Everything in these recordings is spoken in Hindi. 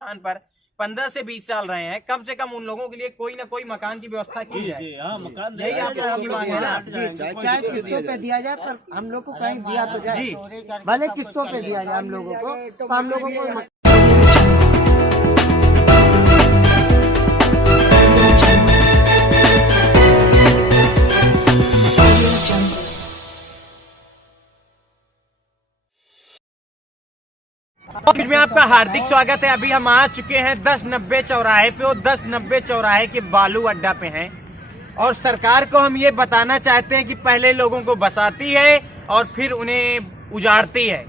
स्थान पर 15 से 20 साल रहे हैं, कम से कम उन लोगों के लिए कोई ना कोई मकान की व्यवस्था की जाए। मकान यही आप लोगों की मांग है ना? चाहे किस्तों पे दिया जाए, पर हम लोग को कहीं दिया तो जाए, भले किस्तों पे दिया जाए हम लोगों को, तो हम लोगों को। फिर में आपका हार्दिक स्वागत है। अभी हम आ चुके हैं 1090 चौराहे पे और 1090 चौराहे के बालू अड्डा पे हैं और सरकार को हम ये बताना चाहते हैं कि पहले लोगों को बसाती है और फिर उन्हें उजाड़ती है,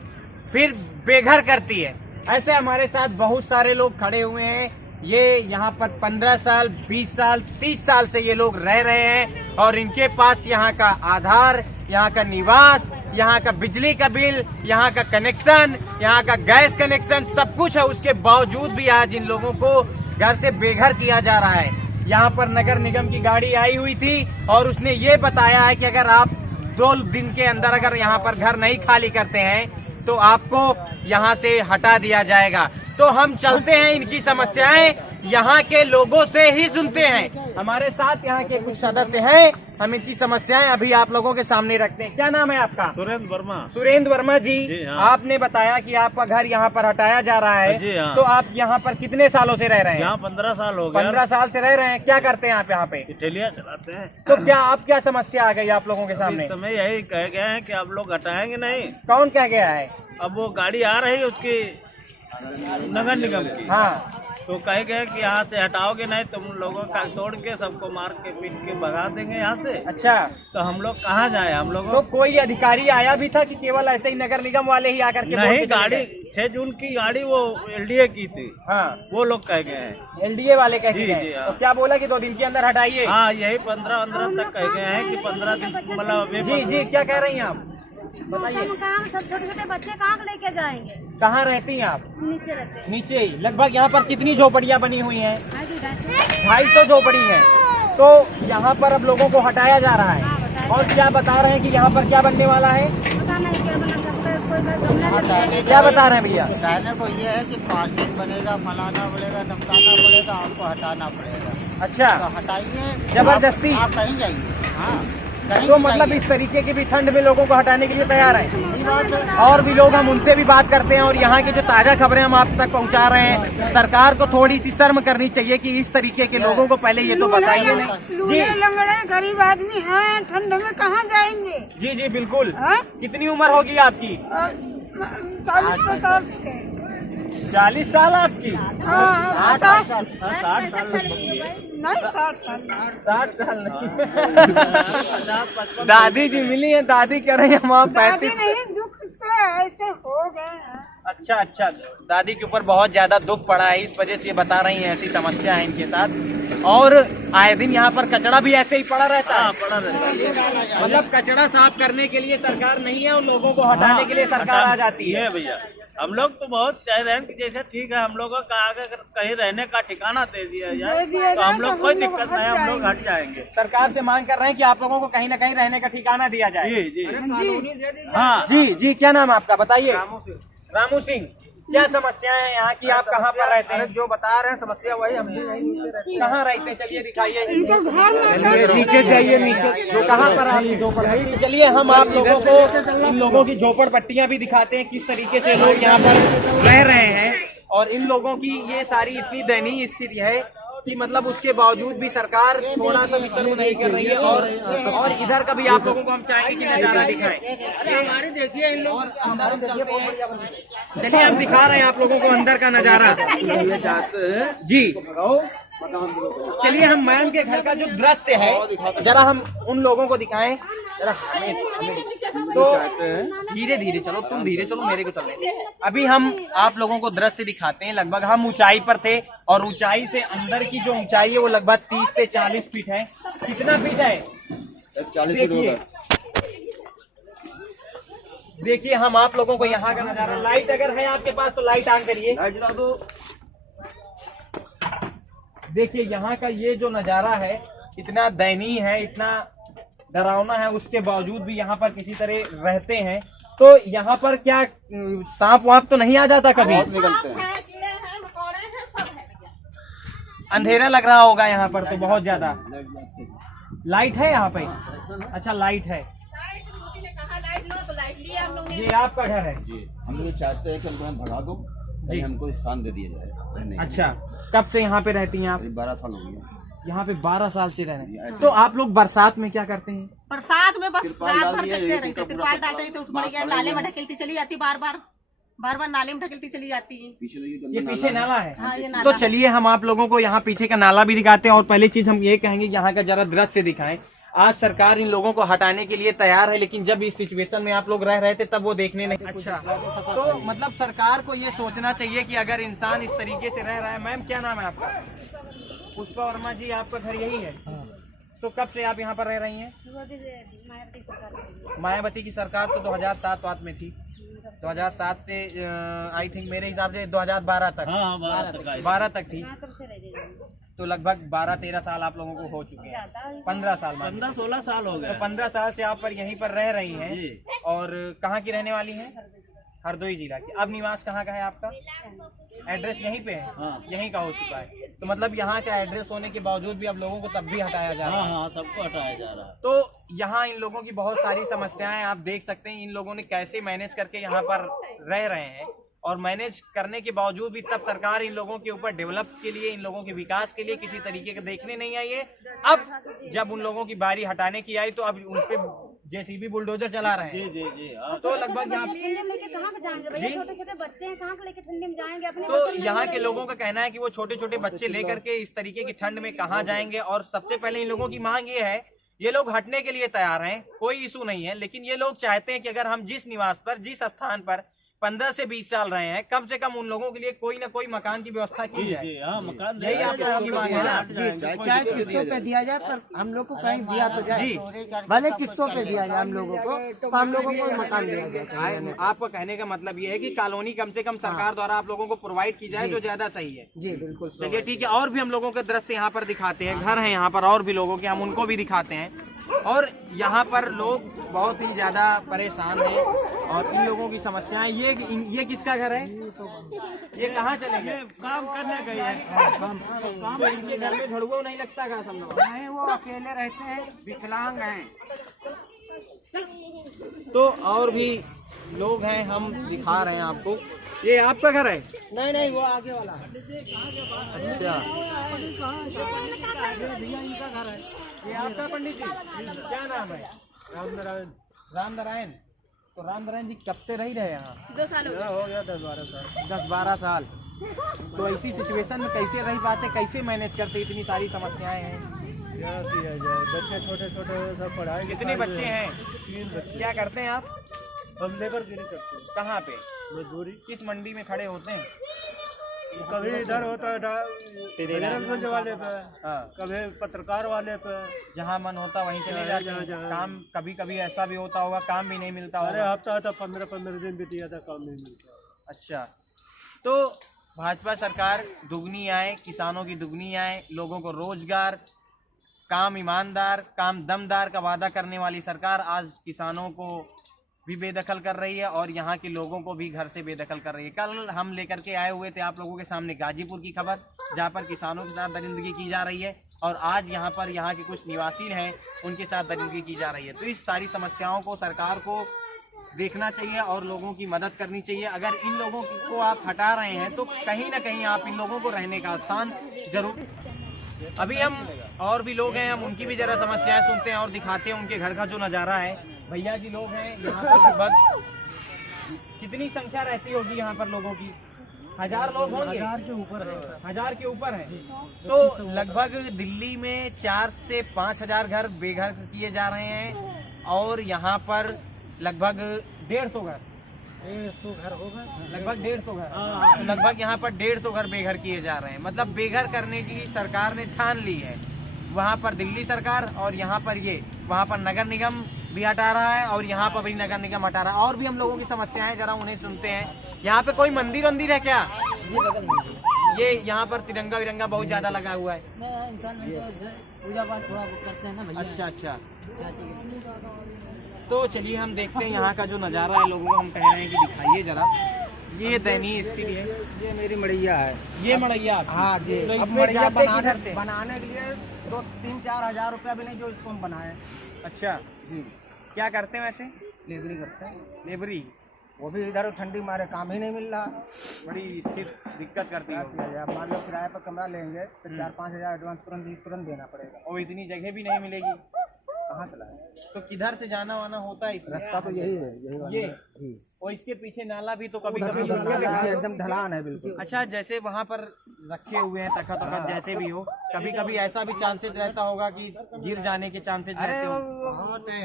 फिर बेघर करती है। ऐसे हमारे साथ बहुत सारे लोग खड़े हुए हैं। ये यहाँ पर 15 साल, 20 साल, 30 साल से ये लोग रह रहे हैं और इनके पास यहाँ का आधार, यहाँ का निवास, यहाँ का बिजली का बिल, यहाँ का कनेक्शन, यहाँ का गैस कनेक्शन सब कुछ है। उसके बावजूद भी आज इन लोगों को घर से बेघर किया जा रहा है। यहाँ पर नगर निगम की गाड़ी आई हुई थी और उसने ये बताया है कि अगर आप 2 दिन के अंदर अगर यहाँ पर घर नहीं खाली करते हैं तो आपको यहाँ से हटा दिया जाएगा। तो हम चलते हैं, इनकी समस्याएं यहाँ के लोगों से ही सुनते हैं। हमारे साथ यहाँ के कुछ सदस्य हैं, हम इनकी समस्याएं अभी आप लोगों के सामने रखते हैं। क्या नाम है आपका? सुरेंद्र वर्मा। सुरेंद्र वर्मा जी, हाँ। आपने बताया कि आपका घर यहाँ पर हटाया जा रहा है। जी हाँ। तो आप यहाँ पर कितने सालों से रह रहे हैं? यहाँ 15 साल हो गए। 15 साल से रह रहे हैं। क्या करते हैं आप यहाँ पे? ठेलिया चलाते हैं। तो क्या आप क्या समस्या आ गई आप लोगों के सामने? इस समय यही कह गए हैं कि आप लोग हटाएंगे नहीं। कौन कह गया है? अब वो गाड़ी आ रही है उसकी नगर निगम की, हाँ, तो कह गए कि यहाँ से हटाओगे नहीं तुम लोगों का तोड़ के सबको मार के पीट के भगा देंगे यहाँ से। अच्छा, तो हम लोग कहाँ जाए? हम लोग तो कोई अधिकारी आया भी था कि केवल ऐसे ही नगर निगम वाले ही आकर के बोल नहीं, के चले गाड़ी गए? 6 जून की गाड़ी वो LDA की थी। हाँ, वो लोग कह गए हैं। LDA वाले कह जी, गए। जी, हाँ। तो क्या बोला कि 2 दिन के अंदर हटाइए? हाँ, यही 15 तक कह गए हैं कि 15 दिन मतलब अभी। जी जी, क्या कह रही हैं आप? बताइए। सब छोटे छोटे बच्चे कहाँ लेके जाएंगे? कहाँ रहती हैं आप? नीचे रहते हैं। नीचे ही। लगभग यहाँ पर कितनी झोपड़ियाँ बनी हुई हैं? 250 झोपड़ी हैं। तो यहाँ पर अब लोगों को हटाया जा रहा है और क्या बता रहे हैं कि यहाँ पर क्या बनने वाला है? पता नहीं क्या बना, कोई क्या बता रहे हैं भैया? कहने को ये है कि पार्किंग बनेगा, फलाना पड़ेगा, धमकाना पड़ेगा, आपको हटाना पड़ेगा। अच्छा, तो हटाइए जबरदस्ती। आप कहीं जाइए। हाँ, तो मतलब इस तरीके की भी ठंड में लोगों को हटाने के लिए तैयार है। और भी लोग, हम उनसे भी बात करते हैं और यहाँ की जो ताजा खबरें हम आप तक पहुँचा रहे हैं। सरकार को थोड़ी सी शर्म करनी चाहिए कि इस तरीके के लोगों को पहले ये तो बताइए नहीं। जी, लंगड़े गरीब आदमी हैं, ठंड में कहाँ जाएंगे? जी जी बिल्कुल। कितनी उम्र होगी आपकी? 40-50 के। 40 साल आपकी? 50 60 साल नहीं, 60 साल। 60 साल नहीं। दादी जी मिली है, दादी कह रही है हम आप 35। नहीं, दुख से ऐसे हो गए हैं। अच्छा अच्छा, दादी के ऊपर बहुत ज्यादा दुख पड़ा है, इस वजह से ये बता रही हैं, ऐसी समस्या है इनके साथ। और आए दिन यहाँ पर कचरा भी ऐसे ही पड़ा रहता है। पड़ा रहता है। मतलब कचरा साफ करने के लिए सरकार नहीं है, उन लोगों को हटाने के लिए सरकार आ जाती है। भैया, हम लोग तो बहुत चाह रहे हैं कि जैसे ठीक है, हम लोगों का अगर कहीं रहने का ठिकाना दे दिया जाए तो हम लोग कोई दिक्कत नहीं, हम लोग हट जाएंगे। सरकार से मांग कर रहे हैं कि आप लोगों को कहीं ना कहीं रहने का ठिकाना दिया जाए। जी जी हाँ जी जी, क्या नाम है आपका? बताइए। रामू सिंह, क्या समस्याएं हैं यहाँ की? आप कहाँ पर रहते हैं? जो बता रहे हैं समस्या वही हम कहाँ रहते हैं? चलिए दिखाइए। नीचे जाइए, नीचे। जो कहाँ पर आप झोपड़? चलिए हम आप लोगों को इन लोगों की झोपड़पट्टियाँ भी दिखाते हैं, किस तरीके से लोग यहाँ पर रह रहे हैं। और इन लोगों की ये सारी इतनी दयनीय स्थिति है कि मतलब उसके बावजूद भी सरकार थोड़ा सा भी शुरू नहीं कर रही है। और इधर का भी आप लोगों को हम चाहेंगे कि नजारा दिखाएं। हमारे देखिए इन लोग अंदर हम चलते हैं। चलिए हम दिखा रहे हैं आप लोगों को अंदर का नजारा। जी, चलिए हम मैम के घर का जो दृश्य है जरा हम उन लोगों को दिखाएं। जरा हमें तो धीरे धीरे चलो, तुम धीरे चलो, मेरे को चलने दो। अभी हम आप लोगों को दृश्य दिखाते हैं। लगभग हम ऊंचाई पर थे और ऊंचाई से अंदर की जो ऊंचाई है वो लगभग 30 से 40 फीट है। कितना फीट है? 40 फीट होगा। देखिए हम आप लोगों को यहाँ का नजारा, लाइट अगर है आपके पास तो लाइट ऑन करिए। देखिए यहाँ का ये जो नजारा है इतना दयनीय है, इतना डरावना है, उसके बावजूद भी यहाँ पर किसी तरह रहते हैं। तो यहाँ पर क्या सांप वाप तो नहीं आ जाता कभी? निकलते हैं। अंधेरा लग रहा होगा यहाँ पर तो बहुत ज्यादा। लाइट है यहाँ पे? अच्छा लाइट है। ये आपका घर है? जी, हम लोग चाहते हैं कि हमको भगा दो, कहीं हमको स्थान दे दिया जाए। अच्छा, कब से यहाँ पे रहती हैं आप? 12 साल हो गया यहाँ पे 12 साल से रह रहे हैं। तो आप लोग बरसात में क्या करते हैं? बरसात में बस तिरपाल रात डाल भर दिया, जगते एक रहते, ऊपर तिरपाल पूरा डालते ही तो उठ मास्क पड़ेगी, लगा नाले में दिया। ढकेलती चली जाती, बार बार नाले में ढकेलती चली जाती है। पीछे ये पीछे नाला है? हाँ, ये नाला तो है। चलिए हम आप लोगों को यहाँ पीछे का नाला भी दिखाते हैं और पहली चीज हम ये कहेंगे यहाँ का जरा दृश्य दिखाएं। आज सरकार इन लोगों को हटाने के लिए तैयार है, लेकिन जब इस सिचुएशन में आप लोग रह रहे थे तब वो देखने नहीं। अच्छा, तो मतलब सरकार को ये सोचना चाहिए कि अगर इंसान इस तरीके से रह रहा है। मैम क्या नाम है आपका? पुष्पा वर्मा जी, आपका घर यही है? तो कब से आप यहाँ पर रह रही हैं? मायावती की सरकार तो 2007 में थी। 2007 से आई थिंक मेरे हिसाब से 2012 तक। हाँ, 12 तक थी। तो लगभग 12-13 साल आप लोगों को हो चुके हैं। 15 साल 15-16 साल हो तो गए। 15 साल से आप पर यहीं पर रह रही हैं। जी। और कहाँ की रहने वाली हैं? हरदोई जिला की। अब निवास कहाँ का है आपका? एड्रेस यहीं पे है? हाँ। यहीं का हो चुका है। तो मतलब यहाँ का एड्रेस होने के बावजूद भी अब लोगों को तब भी हटाया जा रहा है। हाँ, सबको हटाया जा रहा है। तो यहाँ इन लोगों की बहुत सारी समस्याएं आप देख सकते हैं। इन लोगों ने कैसे मैनेज करके यहाँ पर रह रहे हैं और मैनेज करने के बावजूद भी तब सरकार इन लोगों के ऊपर डेवलप के लिए, इन लोगों के विकास के लिए किसी तरीके का देखने नहीं आई है। अब जब उन लोगों की बारी हटाने की आई तो अब उन पे जेसीबी बुलडोजर चला रहे हैं। जी। तो लगभग यहाँ ठंडे में लेके कहाँ जाएंगे भैया? छोटे छोटे बच्चे हैं, कहाँ लेके ठंडे में जाएंगे? अपने तो यहाँ के लोगों का कहना है कि वो छोटे छोटे बच्चे लेकर के इस तरीके की ठंड में कहाँ जाएंगे। और सबसे पहले इन लोगों की मांग ये है, ये लोग हटने के लिए तैयार हैं, कोई इशू नहीं है, लेकिन ये लोग चाहते हैं कि अगर हम जिस निवास पर, जिस स्थान पर 15 से 20 साल रहे हैं, कम से कम उन लोगों के लिए कोई ना कोई मकान की व्यवस्था की जाए। जी, हाँ, मकान यही आप लोगों की मांग है ना? चाहे किस्तों पे दिया जाए, पर हम लोग को कहीं दिया तो जाए। भले किस्तों पे दिया जाए हम लोगों को, तो हम लोगों को मकान दिया जाए। आपका कहने का मतलब ये है कि कॉलोनी कम से कम सरकार द्वारा आप लोगों को प्रोवाइड की जाए, जो ज्यादा सही है। जी बिल्कुल। चलिए ठीक है, और भी हम लोगों के दृश्य यहाँ पर दिखाते हैं। घर है यहाँ पर और भी लोगों के, हम उनको भी दिखाते हैं। और यहाँ पर लोग बहुत ही ज्यादा परेशान हैं और इन लोगों की समस्याएं। ये किसका घर है? ये कहाँ चले गए? काम करने गई है। तो इनके घर में झड़ुआ नहीं लगता का सब लोग? नहीं, वो अकेले रहते हैं, विकलांग हैं। तो और भी लोग हैं, हम दिखा रहे हैं आपको। ये आपका घर है? नहीं, वो आगे वाला है। अच्छा, ये आपका पंडित जी? क्या नाम है? रामनारायण। तो रामनारायण जी कब से रह रहे यहाँ? 2 साल हो गया 10-12 साल। 10-12 साल। तो ऐसी सिचुएशन में कैसे रह पाते, कैसे मैनेज करते? इतनी सारी समस्याएं हैं। क्या किया जाए, बच्चे छोटे सब पढ़ाई। कितने बच्चे हैं? 3 बच्चे। क्या करते हैं आप? हम लेबर गिरी करते हैं। कहाँ पे? मजदूरी। किस मंडी में खड़े होते हैं? कभी इधर होता है बजरंगगंज वाले पे, हाँ, कभी पत्रकार वाले पे। जहाँ मन होता वहीं चले जाते हैं। जहाँ- काम कभी कभी ऐसा भी होता होगा काम भी नहीं मिलता अरे होगा। हफ्ता था, 15 दिन भी दिया था, काम नहीं मिलता। अच्छा, तो भाजपा सरकार दुगनी आए, किसानों की दुगनी आए, लोगों को रोजगार, काम ईमानदार, काम दमदार का वादा करने वाली सरकार आज किसानों को भी बेदखल कर रही है और यहाँ के लोगों को भी घर से बेदखल कर रही है। कल हम लेकर के आए हुए थे आप लोगों के सामने गाजीपुर की खबर, जहाँ पर किसानों के साथ दरिंदगी की जा रही है और आज यहाँ पर यहाँ के कुछ निवासी हैं, उनके साथ दरिंदगी की जा रही है। तो इस सारी समस्याओं को सरकार को देखना चाहिए और लोगों की मदद करनी चाहिए। अगर इन लोगों को आप हटा रहे हैं तो कहीं ना कहीं आप इन लोगों को रहने का स्थान जरूर। अभी हम और भी लोग हैं, हम उनकी भी जरा समस्याएं सुनते हैं और दिखाते हैं उनके घर का जो नज़ारा है। भैया जी लोग हैं यहाँ पर, लगभग कितनी संख्या रहती होगी यहाँ पर लोगों की? 1000 लोग होंगे? 1000 के ऊपर है। 1000 के ऊपर है। तो लगभग दिल्ली में 4 से 5000 घर बेघर किए जा रहे हैं और यहाँ पर लगभग 150 घर, 150 घर होगा, लगभग 150 घर। तो लगभग यहाँ पर 150 घर बेघर किए जा रहे हैं। मतलब बेघर करने की सरकार ने ठान ली है। वहाँ पर दिल्ली सरकार और यहाँ पर ये, वहाँ पर नगर निगम भी हटा रहा है और यहाँ पर भी नगर निगम हटा रहा है। और भी हम लोगों की समस्याएं जरा उन्हें सुनते हैं। यहाँ पे कोई मंदिर है क्या? ये यहाँ पर तिरंगा विरंगा बहुत ज्यादा लगा हुआ है। पूजा पाठ थोड़ा करते हैं ना भैया। अच्छा। तो चलिए हम देखते हैं यहाँ का जो नज़ारा है, लोगों को हम कह रहे हैं कि दिखाइए जरा। ये दयनीय स्थिति है। ये मेरी मड़ैया है। ये मड़ैया आपकी? हाँ जी। तो अब इसमें मड़ैया जाते किधर से? बनाने के लिए 2-3-4 हजार रुपया भी नहीं जो इसको हम बनाए। अच्छा, क्या करते हैं वैसे? लेबरी करते हैं, लेबरी। वो भी इधर ठंडी मारे काम ही नहीं मिल रहा। बड़ी स्थिर दिक्कत करती है। अब मान लो किराए पर कमरा लेंगे तो 4-5 हजार एडवांस तुरंत देना पड़ेगा। और इतनी जगह भी नहीं मिलेगी। कहाँ चला है? तो किधर से जाना वाना होता है इसमें? रास्ता तो यही है, यही वाला ये जी। और इसके पीछे नाला भी तो कभी कभी एकदम ढलान है बिल्कुल। अच्छा, जैसे वहाँ पर रखे हुए हैं तखत वखत जैसे भी हो, कभी कभी ऐसा भी चांसेस रहता होगा कि गिर जाने के चांसेस रहते हो।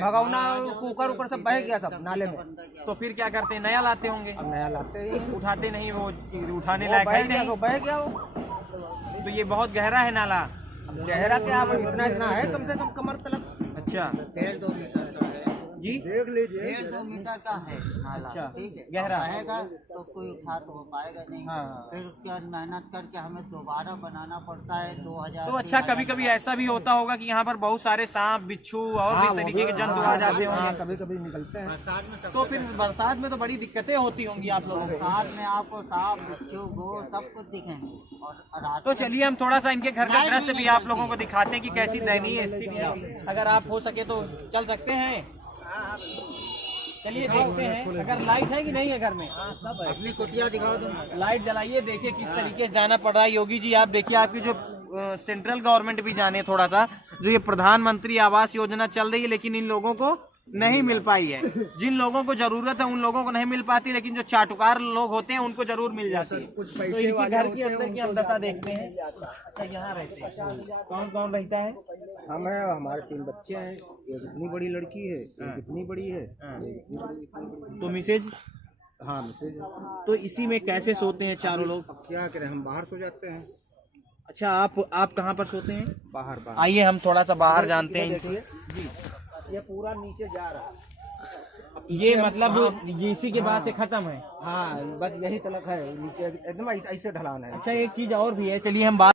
भगवना कुकर ऊपर सब बह गया सब नाले में। तो फिर क्या करते हैं? नया लाते होंगे। अब नया लाते ही उठाते नहीं, वो उठाने लायक है ही नहीं। वो बह गया वो। तो ये बहुत गहरा है नाला। गहरा क्या अब इतना है कम से कम कमर तलक। अच्छा 1.5-2 मीटर का है जी, देख लीजिए। 1.5-2 मीटर का है नाला। अच्छा, ठीक है, गहरा रहेगा तो कोई उठा तो हो पाएगा नहीं। हाँ। फिर उसके बाद मेहनत करके हमें दोबारा बनाना पड़ता है 2000। तो अच्छा, कभी कभी ऐसा भी होता होगा कि यहाँ पर बहुत सारे सांप बिच्छू और भी तरीके के जंतु आ जाते होंगे। कभी कभी निकलते हैं। बरसात में सब तो फिर बरसात में तो बड़ी दिक्कतें होती होंगी आप लोगों को। बरसात में आपको सांप बिच्छू गो सब कुछ दिखेंगे। और रात तो चलिए हम थोड़ा सा इनके घर का दृश्य भी आप लोगों को दिखाते हैं कि कैसी दयनीय स्थिति है। अगर आप हो सके तो चल सकते हैं। चलिए देखते हैं अगर लाइट है कि नहीं है घर में। अपनी कुटिया दिखाओ तुम। लाइट जलाइए, देखिए किस तरीके से जाना पड़ रहा है। योगी जी आप देखिए, आपकी जो सेंट्रल गवर्नमेंट भी जाने थोड़ा सा, जो ये प्रधानमंत्री आवास योजना चल रही है लेकिन इन लोगों को नहीं मिल पाई है। जिन लोगों को जरूरत है उन लोगों को नहीं मिल पाती, लेकिन जो चाटुकार लोग होते हैं उनको जरूर मिल जाती है। कुछ तो पैसे इनके वाले घर होते की हैं, अंदर की हम दशा देखते हैं। अच्छा, यहाँ रहते हैं, कौन कौन रहता है? हम हैं, हमारे 3 बच्चे हैं। एक इतनी बड़ी लड़की है, एक इतनी बड़ी है, एक इतनी बड़ी। तो मिसेज? हाँ मिसेज। तो इसी में कैसे सोते हैं चारों लोग? अब क्या करें, हम बाहर सो जाते हैं। अच्छा, आप कहाँ पर सोते हैं? बाहर बाहर। आइए हम थोड़ा सा बाहर जानते हैं इनसे। जी, ये पूरा नीचे जा रहा है। ये मतलब इसी के बाद से खत्म है? हाँ बस यही तलक है, नीचे एकदम ऐसे ढलान है। अच्छा, एक चीज और भी है, चलिए हम बात